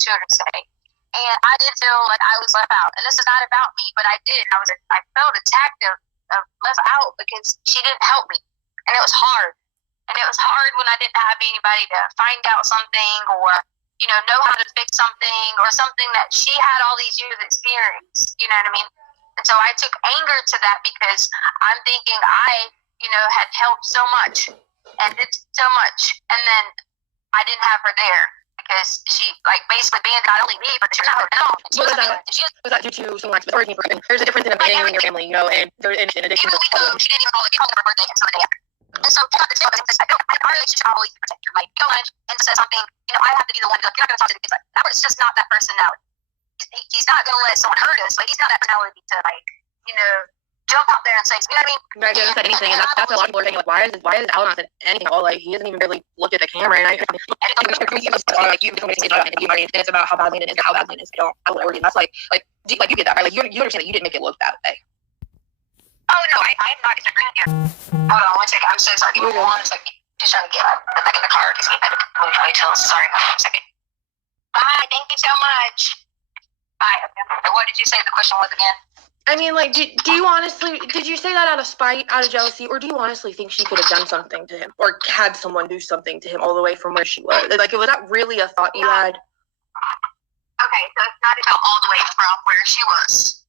Children's Day. And I did feel like I was left out. And this is not about me, but I did. I felt attacked of left out because she didn't help me. And it was hard. And it was hard when I didn't have anybody to find out something or, know how to fix something or something that she had all these years of experience. You know what I mean? And so I took anger to that because I'm thinking I, had helped so much and did so much. And then I didn't have her there because she, basically banned not only me, but she was not her at all. Was that due to something like authority? There's a difference in a man and your family, and there's in addition to she didn't even call it her birthday until the day after. And so, our relationship always protect her. Go lunch and says something, I have to be the one to, you're not going to talk to the kids. Albert's just not that personality. He's not going to let someone hurt us, but he's not that personality to, jump out there and say, you know what I mean? Right, he hasn't said anything, and that's a lot of people are saying, why is Alan not said anything at all? He hasn't even really looked at the camera, and it's about how badly it is, how badly it is. I don't know, that's you get that, right? You understand that you didn't make it look that way. Oh, no, I'm not disagreeing here. Hold on 1 second, I'm so sorry. Give me 1 second. Just trying to get back in the car because we had to move until, sorry, hold on 1 second. Bye, thank you so much. Bye. Okay. What did you say the question was again? I mean, do you honestly, did you say that out of spite, out of jealousy, or do you honestly think she could have done something to him, or had someone do something to him all the way from where she was? Was that really a thought you had? Okay, so it's not about all the way from where she was.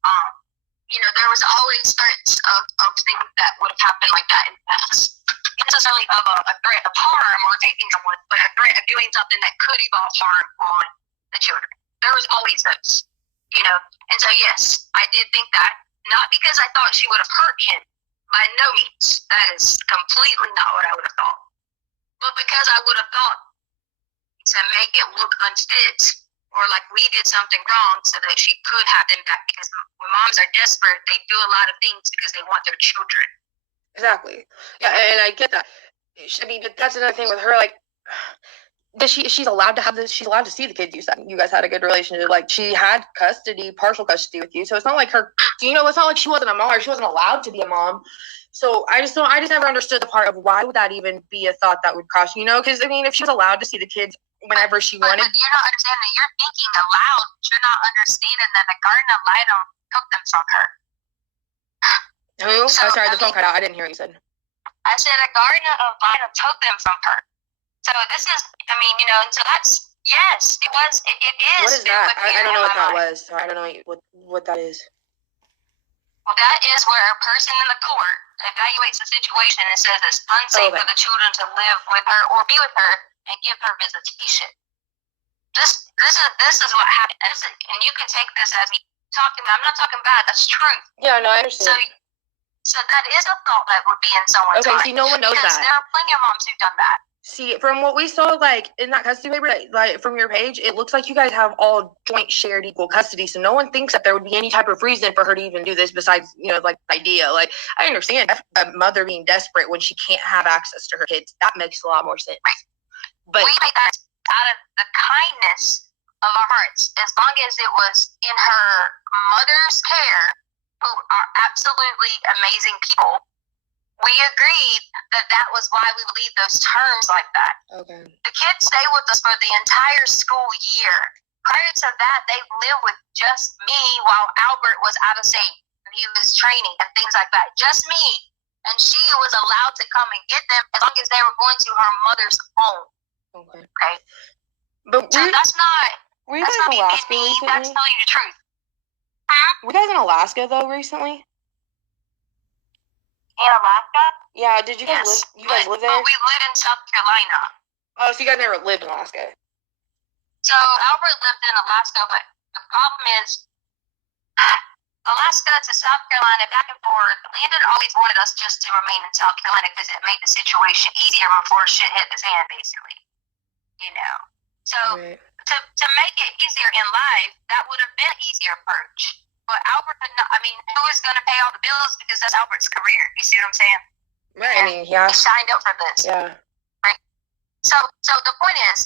There was always threats of things that would have happened like that in the past. Not necessarily of a threat of harm or taking someone, but a threat of doing something that could evolve harm on the children. There was always those. And so yes, I did think that, not because I thought she would have hurt him, by no means, that is completely not what I would have thought, but because I would have thought to make it look unfit, or like we did something wrong so that she could have them back, because when moms are desperate, they do a lot of things because they want their children. Exactly. Yeah, and I get that. I mean, but that's another thing with her, she's allowed to have this. She's allowed to see the kids. You guys had a good relationship. She had partial custody with you. So it's not like her. It's not like she wasn't a mom or she wasn't allowed to be a mom. So I just never understood the part of why would that even be a thought that would cross. Because if she was allowed to see the kids whenever she wanted. But you're not understanding. You're thinking aloud. You're not understanding that the Garden of Light took them from her. Who? So, sorry, the phone cut out. I didn't hear what you said. I said a Garden of Light took them from her. So this is, so that's, yes, it was, it is. What is that? I don't know what that was. Sorry, I don't know what that is. Well, that is where a person in the court evaluates the situation and says it's unsafe for the children to live with her or be with her and give her visitation. This is what happened. And you can take this as me talking about, I'm not talking bad, that's truth. Yeah, no, I understand. So that is a thought that would be in someone's mind. Okay, see, no one knows that. There are plenty of moms who've done that. See, from what we saw, in that custody paper, from your page, it looks like you guys have all joint shared equal custody. So no one thinks that there would be any type of reason for her to even do this besides, the idea. I understand a mother being desperate when she can't have access to her kids. That makes a lot more sense. Right. But we made that out of the kindness of our hearts, as long as it was in her mother's care, who are absolutely amazing people. We agreed that was why we would leave those terms like that. Okay. The kids stay with us for the entire school year. Prior to that, they lived with just me while Albert was out of state and he was training and things like that. Just me. And she was allowed to come and get them as long as they were going to her mother's home. Okay. But so that's not me being mean. That's telling you the truth. Were you guys in Alaska though recently? In Alaska? Yeah, did you guys live? You guys live there? But we live in South Carolina. Oh, so you guys never lived in Alaska? So Albert lived in Alaska, but the problem is Alaska to South Carolina, back and forth. Landon always wanted us just to remain in South Carolina because it made the situation easier before shit hit the fan, basically. So right. to make it easier in life, that would have been an easier approach. But Albert could not, who was going to pay all the bills because that's Albert's career? You see what I'm saying? Right. Yeah. He signed up for this. Yeah. Right. So the point is,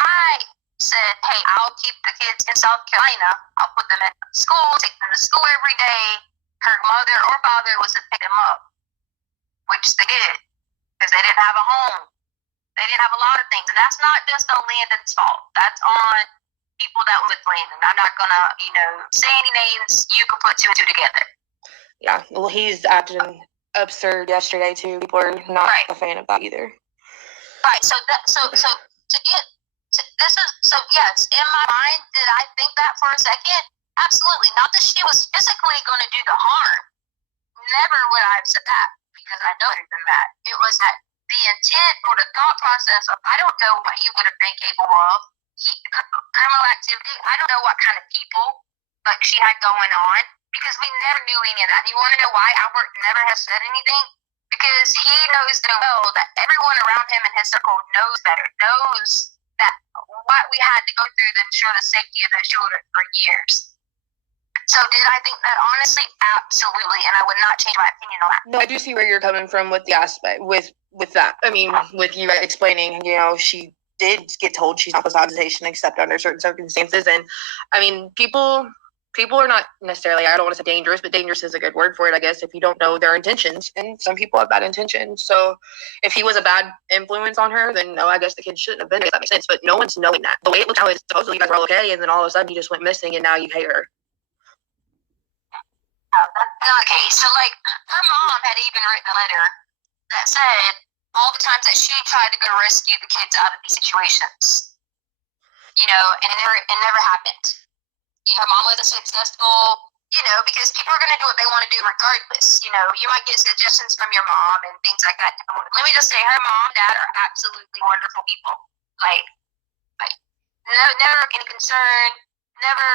I said, hey, I'll keep the kids in South Carolina. I'll put them in school, take them to school every day. Her mother or father was to pick them up, which they did because they didn't have a home. They didn't have a lot of things. And that's not just on Landon's fault. That's on people that was with Landon. I'm not gonna, say any names. You can put two and two together. Yeah, well, he's acting absurd yesterday too. People are not a fan of that either. Right. So to get this is yes. In my mind, did I think that for a second? Absolutely. Not that she was physically going to do the harm. Never would I have said that, because I know better than that. It was that the intent or the thought process of, I don't know what he would have been capable of. Criminal activity. I don't know what kind of people like she had going on, because we never knew any of that. And you want to know why Albert never has said anything? Because he knows damn well that everyone around him in his circle knows better, knows that what we had to go through to ensure the safety of those children for years. So did I think that? Honestly, absolutely, and I would not change my opinion on that. No, I do see where you're coming from with the aspect, with that. I mean, with you explaining, she did get told she's not supposed to have visitation except under certain circumstances. And I mean, people are not necessarily, I don't want to say dangerous, but dangerous is a good word for it, I guess, if you don't know their intentions. And some people have bad intentions. So if he was a bad influence on her, then no, I guess the kid shouldn't have been there, if that makes sense. But no one's knowing that. The way it looks now is supposedly you guys were all okay, and then all of a sudden you just went missing, and now you hate her. That's not the case. So, her mom had even written a letter that said all the times that she tried to go rescue the kids out of these situations, and it never happened. Her mom wasn't successful, because people are going to do what they want to do regardless. You might get suggestions from your mom and things like that. Let me just say, her mom and dad are absolutely wonderful people. Never any concern, never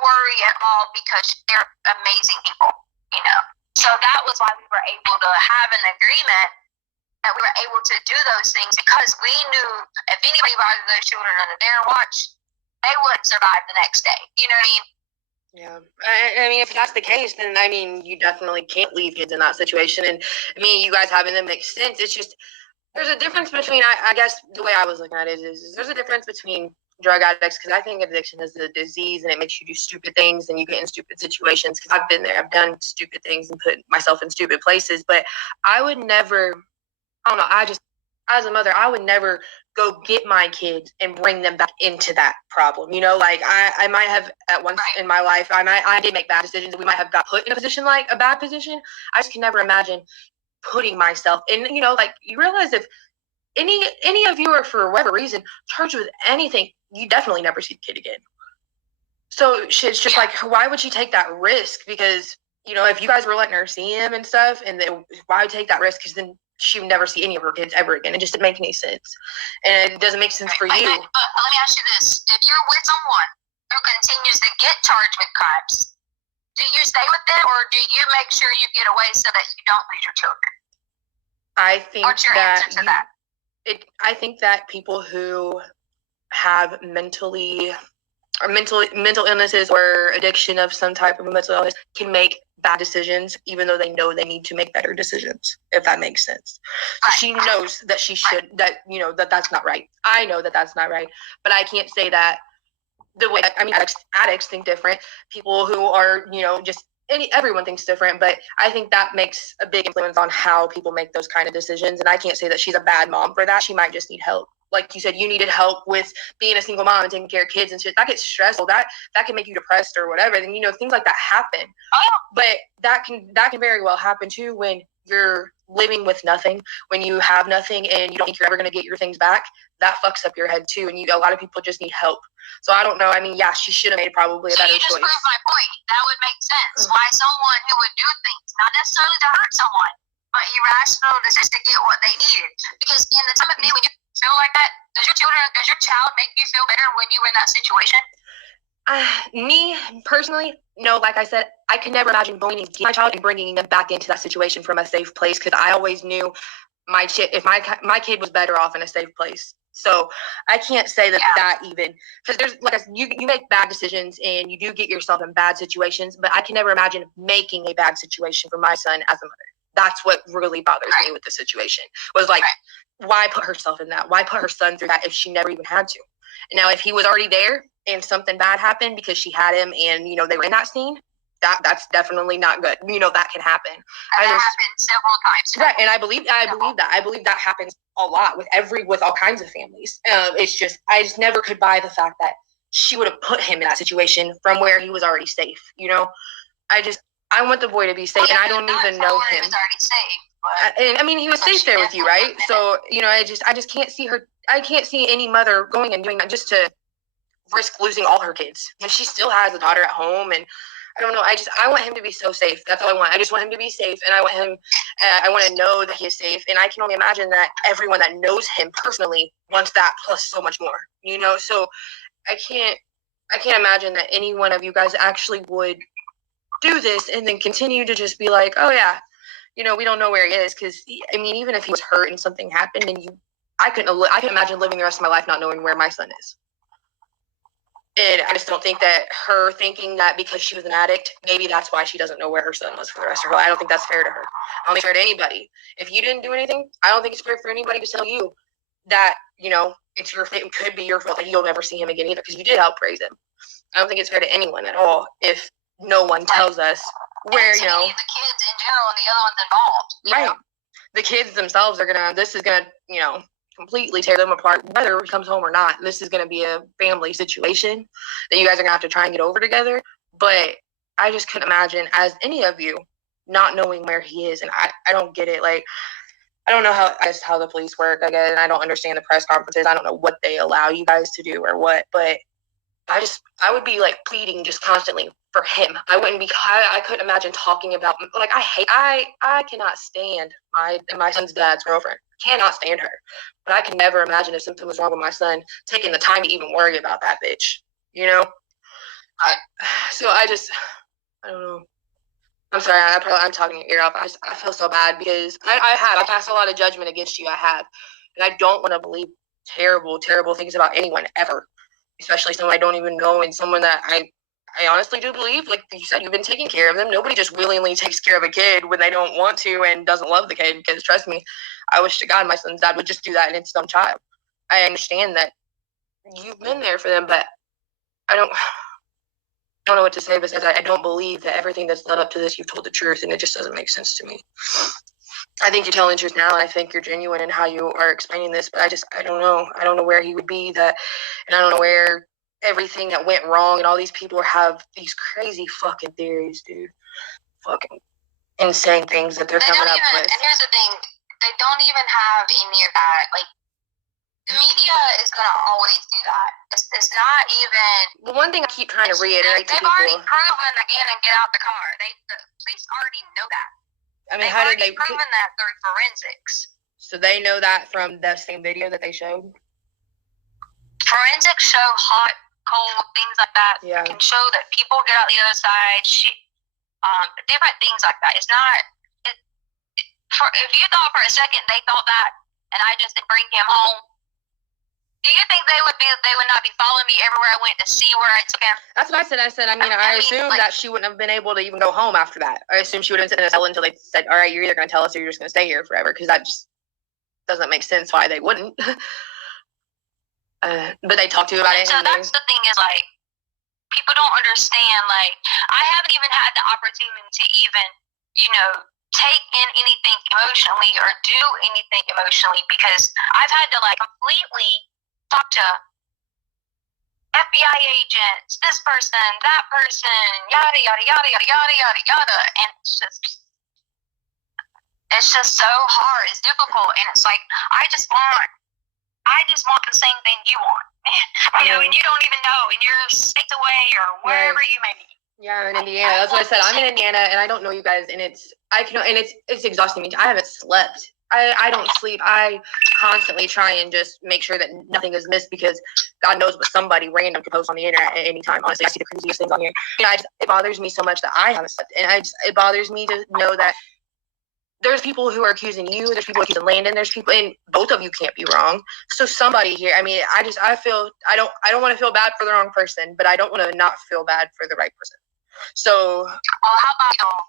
worry at all, because they're amazing people, So that was why we were able to have an agreement that we were able to do those things, because we knew if anybody bothered those children under their watch, they wouldn't survive the next day. You know what I mean? Yeah. I mean, if that's the case, then, I mean, you definitely can't leave kids in that situation. And, I mean, you guys having them makes sense. It's just, there's a difference between, I guess, the way I was looking at it is there's a difference between drug addicts, because I think addiction is a disease and it makes you do stupid things and you get in stupid situations, because I've been there. I've done stupid things and put myself in stupid places. But I would never, I don't know, as a mother, I would never go get my kids and bring them back into that problem. I might have at once in my life, I did make bad decisions. We might have got put in a position, like a bad position. I just can never imagine putting myself in, you realize if any of you are, for whatever reason, charged with anything, you definitely never see the kid again. So it's just why would she take that risk? Because, if you guys were letting her see him and stuff, and then why would take that risk? Because then she would never see any of her kids ever again. It just didn't make any sense. And it doesn't make sense for you. But let me ask you this. If you're with someone who continues to get charged with crimes, do you stay with them, or do you make sure you get away so that you don't lose your children? I think What's your answer to that? I think that people who have mental illnesses or addiction of some type of mental illness can make bad decisions, even though they know they need to make better decisions, if that makes sense. Right. She knows that she should, that's not right. I know that that's not right, but I can't say that the way, addicts think different. People who are, everyone thinks different, but I think that makes a big influence on how people make those kind of decisions. And I can't say that she's a bad mom for that. She might just need help. Like you said, you needed help with being a single mom and taking care of kids and shit. That gets stressful. That can make you depressed or whatever. And things like that happen. Oh. But that can very well happen too when you're living with nothing, when you have nothing and you don't think you're ever going to get your things back. That fucks up your head too. And a lot of people just need help. So I don't know. I mean, yeah, she should have made probably a better choice. So you just proved my point. That would make sense. Why someone who would do things, not necessarily to hurt someone, but irrational decisions to get what they needed. Because in the time of need, when you feel like that, does your child make you feel better when you were in that situation? Me personally, no. Like I said, I could never imagine going and getting my child and bringing them back into that situation from a safe place, because I always knew if my kid was better off in a safe place. So I can't say that even, because there's you make bad decisions and you do get yourself in bad situations, but I can never imagine making a bad situation for my son as a mother. That's what really bothers me with the situation. Was why put herself in that? Why put her son through that if she never even had to? Now, if he was already there and something bad happened because she had him and, they were in that scene, that's definitely not good. That can happen. And that happened several times. Right, and I believe that happens a lot with all kinds of families. It's just I just never could buy the fact that she would have put him in that situation from where he was already safe. I want the boy to be safe, and I don't even know him. He was already safe. And I mean, he was safe there with you, right? So I just can't see her. I can't see any mother going and doing that just to risk losing all her kids. And she still has a daughter at home, and I don't know. I want him to be so safe. That's all I want. I just want him to be safe, and I want to know that he is safe. And I can only imagine that everyone that knows him personally wants that plus so much more. So I can't imagine that any one of you guys actually would do this and then continue to just be like, oh yeah, we don't know where he is. Because I mean, even if he was hurt and something happened, and I can imagine living the rest of my life not knowing where my son is. And I just don't think that her thinking that because she was an addict, maybe that's why she doesn't know where her son was for the rest of her life. I don't think that's fair to her. I don't think it's fair to anybody. If you didn't do anything, I don't think it's fair for anybody to tell you that, it could be your fault that you'll never see him again either, because you did help raise him. I don't think it's fair to anyone at all if no one tells us where, the kids in general and the other ones involved. Right. The kids themselves this is going to, completely tear them apart, whether he comes home or not. This is going to be a family situation that you guys are going to have to try and get over together. But I just couldn't imagine, as any of you, not knowing where he is. And I don't get it. Like, I don't know how the police work, I guess, and I don't understand the press conferences. I don't know what they allow you guys to do or what, but I would be like pleading just constantly for him. I couldn't imagine talking about, like, I cannot stand my son's dad's girlfriend. Cannot stand her. But I can never imagine if something was wrong with my son, taking the time to even worry about that bitch. So I don't know. I'm sorry, I'm talking your ear off. I feel so bad because I passed a lot of judgment against you. I have. And I don't want to believe terrible, terrible things about anyone ever. Especially someone I don't even know, and someone that I honestly do believe, like you said, you've been taking care of them. Nobody just willingly takes care of a kid when they don't want to and doesn't love the kid, because trust me, I wish to God my son's dad would just do that and it's some child. I understand that you've been there for them, but I don't know what to say besides I don't believe that everything that's led up to this, you've told the truth, and it just doesn't make sense to me. I think you're telling the truth now, and I think you're genuine in how you are explaining this, but I don't know. I don't know where he would be and I don't know where everything that went wrong, and all these people have these crazy fucking theories, dude. Fucking insane things that they're coming up with. And here's the thing, they don't even have any of that. Like, the media is going to always do that. It's not even... The one thing I keep trying to reiterate to people... They've already proven again and get out the car. The police already know that. I mean, how did they... proven that through forensics. So they know that from the same video that they showed? Forensics show hot, cold, things like that. Yeah. Can show that people get out the other side, different things like that. It's not... if you thought for a second they thought that, and I just didn't bring him home, do you think they would not be following me everywhere I went to see where I took him? That's what I said. I assumed that she wouldn't have been able to even go home after that. I assumed she would have been sitting in a cell until they said, all right, you're either going to tell us or you're just going to stay here forever, because that just doesn't make sense why they wouldn't. But they talked to you about it. So that's the thing is, like, people don't understand, like, I haven't even had the opportunity to even, take in anything emotionally or do anything emotionally, because I've had to, like, completely talk to FBI agents, this person, that person, yada, yada, yada, yada, yada, yada, yada. And it's just so hard. It's difficult. And it's like, I just want the same thing you want. And you don't even know, and you're states away or wherever you may be. Yeah, in Indiana. That's what I said. I'm in Indiana, and I don't know you guys, and it's exhausting me. I haven't slept. I don't sleep. I constantly try and just make sure that nothing is missed, because God knows what somebody random can post on the internet at any time. Honestly, I see the craziest things on here. It bothers me so much that I haven't slept, and it bothers me to know that there's people who are accusing you. There's people accusing Landon. There's people, and both of you can't be wrong. So somebody here. I mean, I don't want to feel bad for the wrong person, but I don't want to not feel bad for the right person. So, well, how about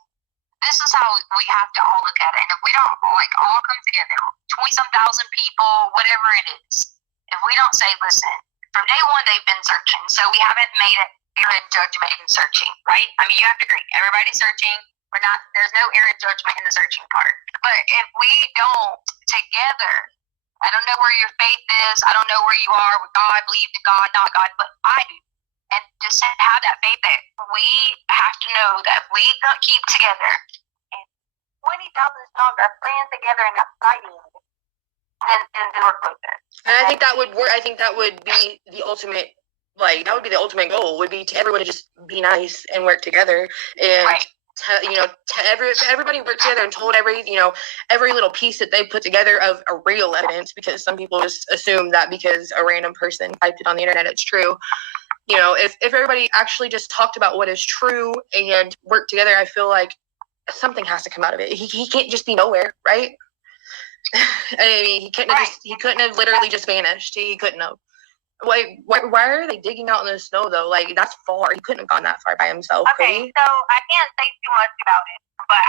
this is how we have to all look at it. And if we don't all come together, 20-some thousand people, whatever it is, if we don't say, listen, from day one they've been searching, so we haven't made it error in judgment in searching, right? I mean, you have to agree. Everybody's searching. There's no error in judgment in the searching part. But if we don't together, I don't know where your faith is. I don't know where you are with God, believe in God, not God, but I do. And just have that faith that we have to know that we don't keep together. And 20,000 strong are praying together and not fighting. And work with it. And I think that would work. I think that would be the ultimate, like, that would be the ultimate goal, would be to everyone to just be nice and work together. And, right. Everybody worked together and told every little piece that they put together of a real evidence, because some people just assume that because a random person typed it on the internet, it's true. If everybody actually just talked about what is true and worked together, I feel like something has to come out of it. He can't just be nowhere, right? I mean, he couldn't have literally just vanished. He couldn't have. Why are they digging out in the snow, though? Like, that's far. He couldn't have gone that far by himself. Okay, so I can't say too much about it, but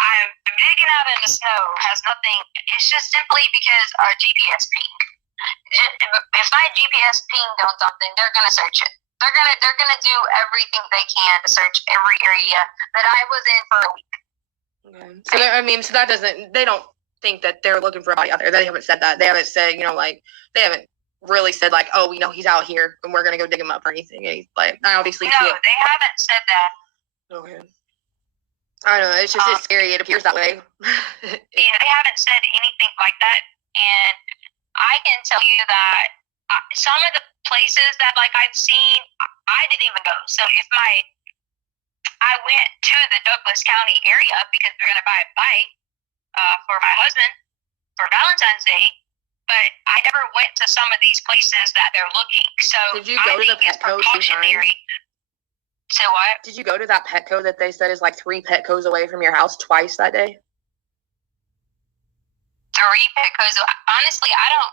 digging out in the snow has nothing. It's just simply because our GPS pinged. If my GPS pinged on something, they're gonna search it. They're gonna do everything they can to search every area that I was in for a week. Okay. So that doesn't. They don't think that they're looking for a body out there. They haven't said that. They haven't said, they haven't really said like, oh, we know he's out here and we're gonna go dig him up or anything. Like, obviously. No, they haven't said that. Okay. I don't know. It's just it's scary. It appears that way. Yeah, they haven't said anything like that, and I can tell you that some of the places that I've seen, I didn't even go. So I went to the Douglas County area because we we're gonna buy a bike for my husband for Valentine's Day, but I never went to some of these places that they're looking. So did you go to the Petco 2 times? So what? Did you go to that Petco that they said is like 3 Petcos away from your house twice that day? 3 Petcos. Honestly, I don't.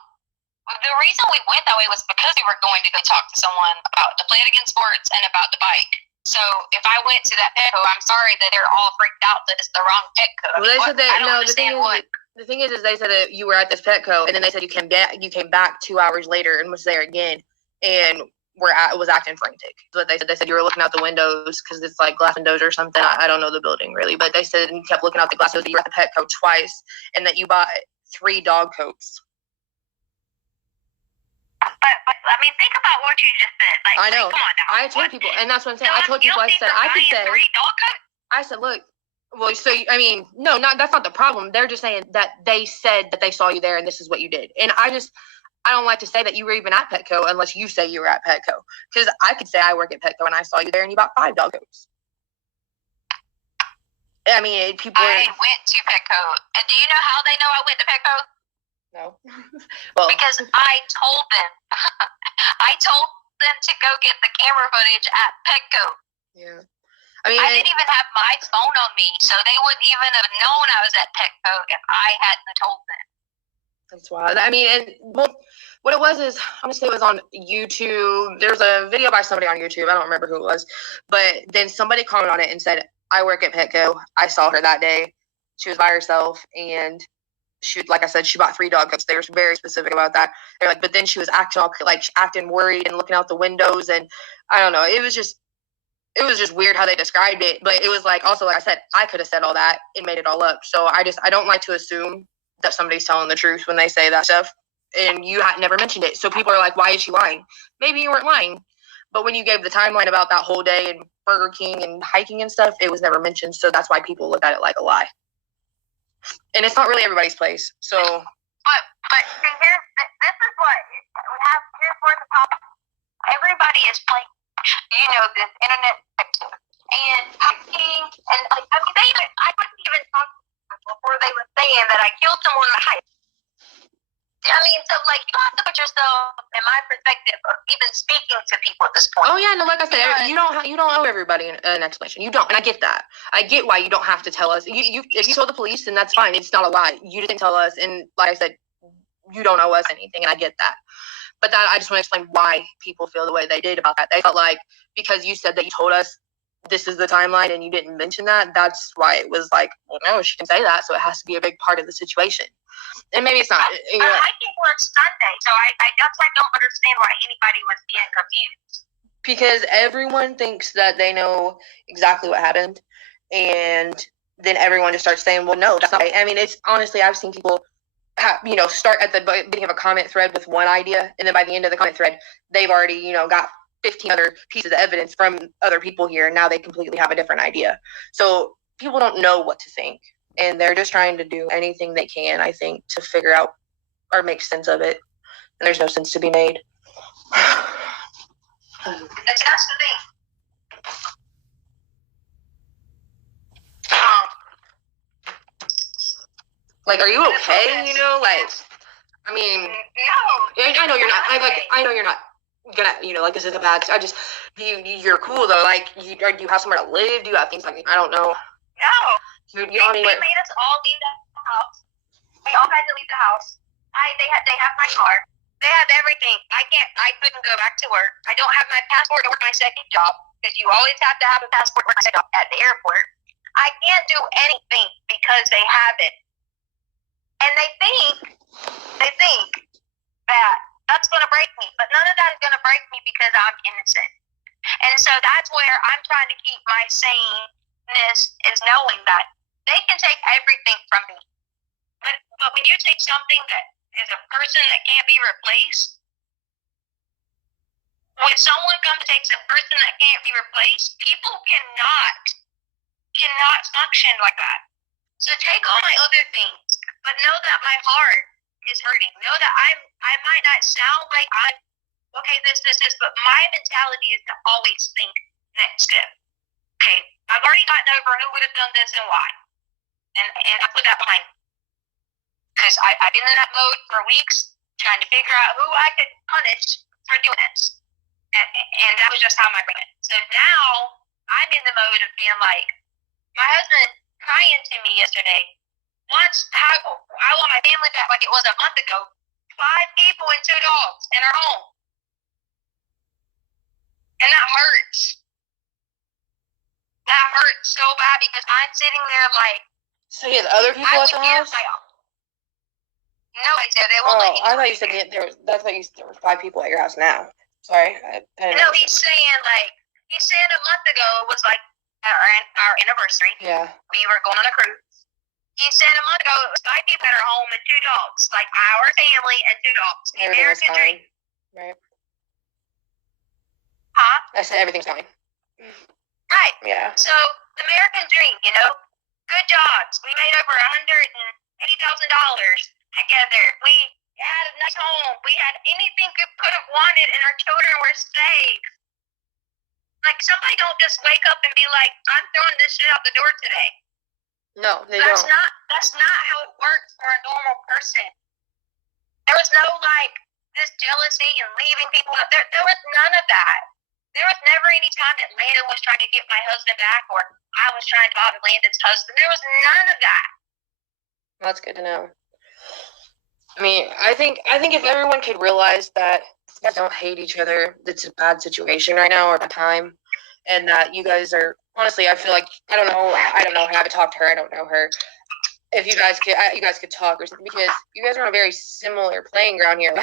The reason we went that way was because we were going to go talk to someone about the Flanagan Sports and about the bike. So if I went to that Petco, I'm sorry that they're all freaked out that it's the wrong Petco. Well, they said that the thing is they said that you were at this Petco, and then they said you came back 2 hours later and was there again, and was acting frantic. That's what they said. They said you were looking out the windows because it's like glass windows or something. I don't know the building really, but they said you kept looking out the glass windows. That you were at the Petco twice, and that you bought 3 dog coats. But I mean, think about what you just said. Like, I know. Come on now. I told people, and that's what I'm saying. I told people. I said I could say. 3 dog coats? I said, look. Well, so I mean, no, that's not the problem. They're just saying that they said that they saw you there, and this is what you did. And I don't like to say that you were even at Petco unless you say you were at Petco, because I could say I work at Petco and I saw you there and you bought 5 dog coats. I mean, I went to Petco. And do you know how they know I went to Petco? No. Well, because I told them. I told them to go get the camera footage at Petco. Yeah. I didn't even have my phone on me, so they wouldn't even have known I was at Petco if I hadn't told them. That's wild. I mean, and what it was is, I'm gonna say it was on YouTube. There's a video by somebody on YouTube. I don't remember who it was, but then somebody commented on it and said, "I work at Petco. I saw her that day. She was by herself, and she, like I said, she bought 3 dog coats." They were very specific about that. They're like, but then she was acting worried and looking out the windows, and I don't know. It was just weird how they described it. But it was like, also, like I said, I could have said all that and made it all up. So I don't like to assume that somebody's telling the truth when they say that stuff. And you had never mentioned it. So people are like, why is she lying? Maybe you weren't lying. But when you gave the timeline about that whole day and Burger King and hiking and stuff, it was never mentioned. So that's why people look at it like a lie. And it's not really everybody's place. So. But see, this is what we have. Here's where the problem. Everybody is playing, this internet and hiking, and I wouldn't even talk to them before they were saying that I killed someone on a hike. I mean, so you have to put yourself in my perspective of even speaking to people at this point. Oh yeah, no, like I said, you don't owe everybody an explanation. You don't, and I get that. I get why you don't have to tell us. If you told the police, then that's fine. It's not a lie. You didn't tell us, and like I said, you don't owe us anything, and I get that. But that I just want to explain why people feel the way they did about that. They felt like because you said that you told us this is the timeline and you didn't mention that, that's why it was like, well, no, she can say that, so it has to be a big part of the situation. And maybe it's not. Hiking works Sunday, so I don't understand why anybody was being confused. because everyone thinks that they know exactly what happened, and then everyone just starts saying, well, no, that's not right. I mean, it's honestly, I've seen people start at the beginning of a comment thread with one idea, and then by the end of the comment thread, they've already, got 15 other pieces of evidence from other people here, and now they completely have a different idea. So people don't know what to think, and they're just trying to do anything they can, I think, to figure out or make sense of it. And there's no sense to be made. That's the thing. Like, are you okay? I mean, no. I know you're not. I know you're not gonna. Like, this is a bad. You're cool though. Like, do you have somewhere to live? Do you have things like, I don't know. No. You They made us all leave the house. We all had to leave the house. They have my car. They have everything. I couldn't go back to work. I don't have my passport to work my second job, because you always have to have a passport to work my second job at the airport. I can't do anything because they have it. And they think that that's going to break me. But none of that is going to break me because I'm innocent. And so that's where I'm trying to keep my saneness, is knowing that they can take everything from me. But when you take something that is a person that can't be replaced, when someone comes and takes a person that can't be replaced, people cannot function like that. So take all my other things, but know that my heart is hurting. Know that I might not sound like I'm okay, this, but my mentality is to always think next step. Okay, I've already gotten over who would have done this and why. And I put that behind me. Because I've been in that mode for weeks, trying to figure out who I could punish for doing this. And that was just how my brain went. So now I'm in the mode of being like, my husband crying to me yesterday, I want my family back like it was a month ago. 5 people and 2 dogs in our home. And that hurts. That hurts so bad, because I'm sitting there like... So he has other people at the house? No, I said they won't let you. I thought you said there were 5 people at your house now. Sorry. No, he's saying a month ago was like our anniversary. Yeah. We were going on a cruise. He said a month ago it was 5 people at our home and 2 dogs. Like our family and 2 dogs. The American dream. Right. Huh? I said everything's fine. Right. Yeah. So the American dream, good jobs. We made over $180,000 together. We had a nice home. We had anything we could have wanted, and our children were safe. Like, somebody don't just wake up and be like, I'm throwing this shit out the door today. No, don't. That's not how it works for a normal person. There was no, this jealousy and leaving people. There was none of that. There was never any time that Landon was trying to get my husband back, or I was trying to bother Landon's husband. There was none of that. That's good to know. I mean, I think if everyone could realize that you guys don't hate each other, it's a bad situation right now, or a time, and that you guys are, honestly, I feel like, I don't know, I haven't talked to her, I don't know her. If you guys could talk or something, because you guys are on a very similar playing ground here.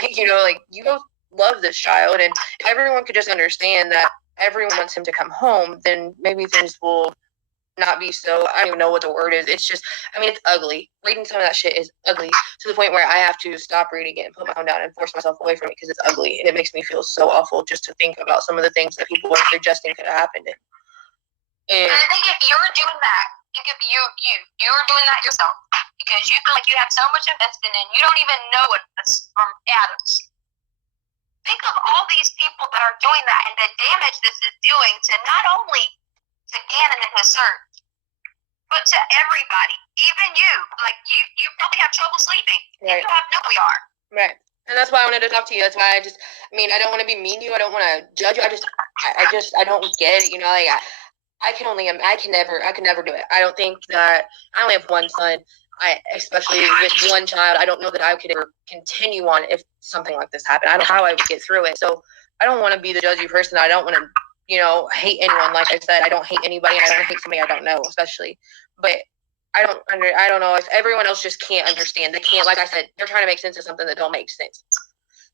You both love this child, and if everyone could just understand that everyone wants him to come home, then maybe things will not be so, I don't even know what the word is. It's just, it's ugly. Reading some of that shit is ugly to the point where I have to stop reading it and put my phone down and force myself away from it, because it's ugly, and it makes me feel so awful just to think about some of the things that people are suggesting could have happened. And I think if you're doing that, you're doing that yourself, because you feel like you have so much invested in, you don't even know it from atoms. Think of all these people that are doing that, and the damage this is doing to not only to Gannon and his search, but to everybody, even you. Like, you probably have trouble sleeping. Right. You have no are. Right. And that's why I wanted to talk to you. That's why I don't want to be mean to you. I don't want to judge you. I don't get it. I can never do it. I don't think that, I only have one son. Especially with one child, I don't know that I could ever continue on if something like this happened. I don't know how I would get through it. So I don't want to be the judgy person. I don't want to, hate anyone. Like I said, I don't hate anybody, and I don't hate somebody I don't know, especially. But I don't know if everyone else just can't understand. They can't, like I said, they're trying to make sense of something that don't make sense.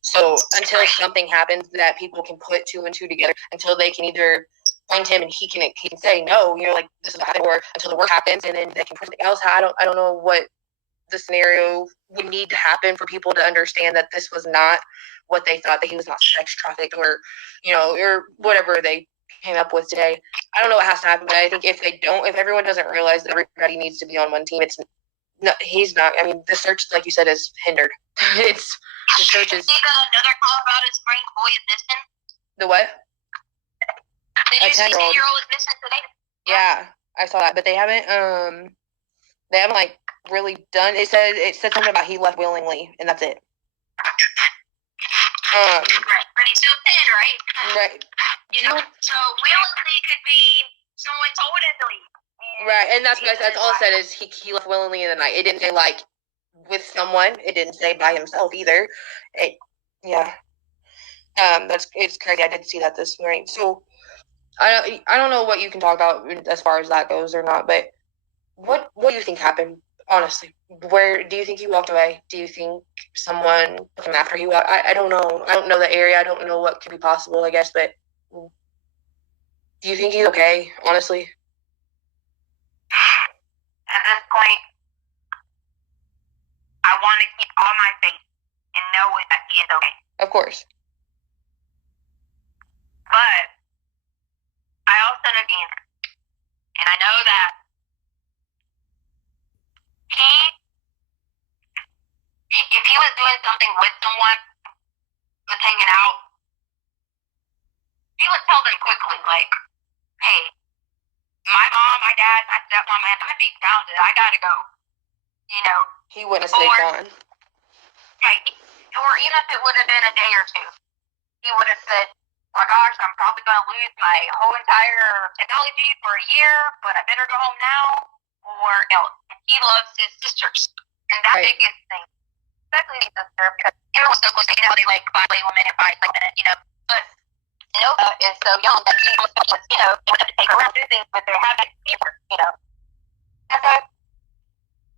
So until something happens that people can put two and two together, until they can either find him and he can say no, you're like, this is what happened, or until the worst happens and then they can put something else. I don't know what the scenario would need to happen for people to understand that this was not what they thought, that he was not sex trafficked or, or whatever they came up with today. I don't know what has to happen, but I think if everyone doesn't realize that everybody needs to be on one team, he's not. I mean, the search, like you said, is hindered. The search is. See another Colorado Springs boy is missing? The what? The 16-year-old is missing today. Yeah, I saw that, but they haven't like really done. It said something about he left willingly, and that's it. Right, but he's still thin, right? Right. So willingly could be someone told him to leave. Right, and that's all it said is he left willingly in the night. It didn't say like with someone. It didn't say by himself either. It's crazy. I did see that this morning. So I don't know what you can talk about as far as that goes or not, but what do you think happened? Honestly, where do you think he walked away? Do you think someone came after you? I don't know. I don't know the area. I don't know what could be possible, I guess, but do you think he's okay, honestly? At this point, I want to keep all my faith and know that he is okay. Of course. But I also know the answer. And I know that if he was doing something with someone, was hanging out, he would tell them quickly, like, hey, my mom, my dad, my stepmom, I have to be grounded. I gotta go. He wouldn't have stayed gone. Right. Or even if it would have been a day or two, he would have said, my gosh, I'm probably going to lose my whole entire technology for a year, but I better go home now. Or, he loves his sisters. And that's the biggest thing. Especially his sister, because everyone's so close to how they like violate women and fight like that, But Nova is so young that he was, would have to take her around do things with their habit paper, And so,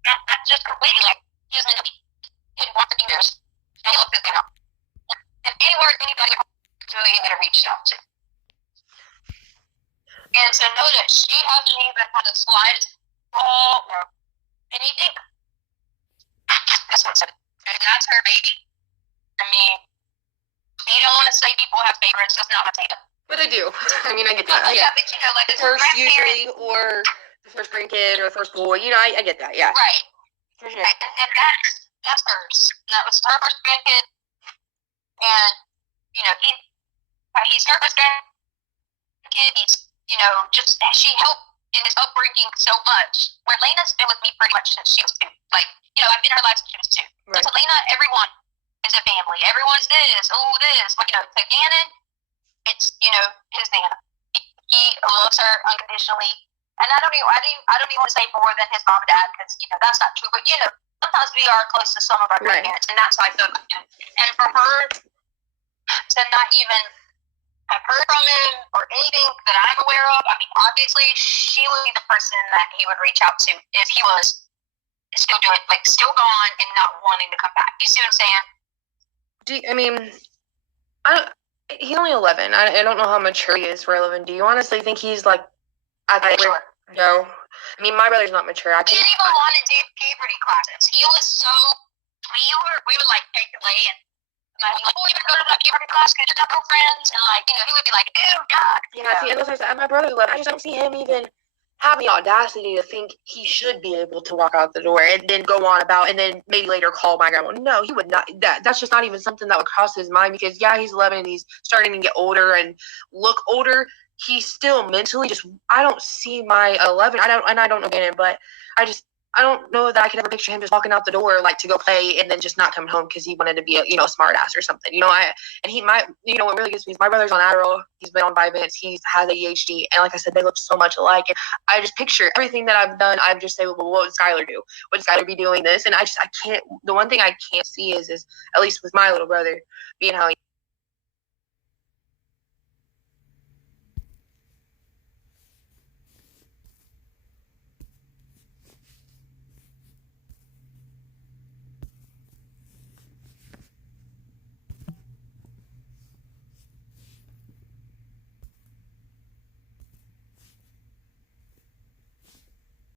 that's just completely like, he was meant to be. He didn't want to be theirs. And he loves his girl. If anybody really going to reach out to. And to know that she hasn't even had the slightest call or anything, that's what's up. And that's her baby. I mean, you don't want to say people have favorites, that's not my take. But I do. I mean, I get that. Yeah, but like the first usually, or the first grandkid, or the first boy, I get that, yeah. Right. For sure. Right. And that's hers. That was her first grandkid. And, he's her first grandkid. He's, she helped in his upbringing so much. Where Lena's been with me pretty much since she was 2. Like, I've been in her life since she was 2. Right. So Lena, everyone is a family. Everyone's this. Like, to Gannon, it's, his Nana. He loves her unconditionally. And I don't even want to say more than his mom and dad, because, that's not true. But, sometimes we are close to some of our grandparents, and that's how I feel about him. And for her to not even have heard from him or anything that I'm aware of, I mean, obviously, she would be the person that he would reach out to if he was still gone and not wanting to come back. You see what I'm saying? He's only 11. I don't know how mature he is for 11. Do you honestly think he's like Sure. No. I mean, my brother's not mature. He didn't even want to do puberty classes. He was so... We would like, take away and like, oh, you better go to that puberty class because you're not girlfriends. And like, he would be like, ew, God. Yeah, see, and that's what I said. My brother's 11. I just don't see him even have the audacity to think he should be able to walk out the door and then go on about and then maybe later call my grandma. No, he would not. That's just not even something that would cross his mind, because, yeah, he's 11 and he's starting to get older and look older. He's still mentally I don't see my 11. I don't know Gannon, but I don't know that I could ever picture him just walking out the door like to go play and then just not coming home because he wanted to be a smart ass or something. What really gets me is my brother's on Adderall. He's been on Vyvanse. He has ADHD, and like I said, they look so much alike. And I just picture everything that I've done. I just say, well, what would Skylar do? Would Skylar be doing this? And I can't. The one thing I can't see is at least with my little brother being how he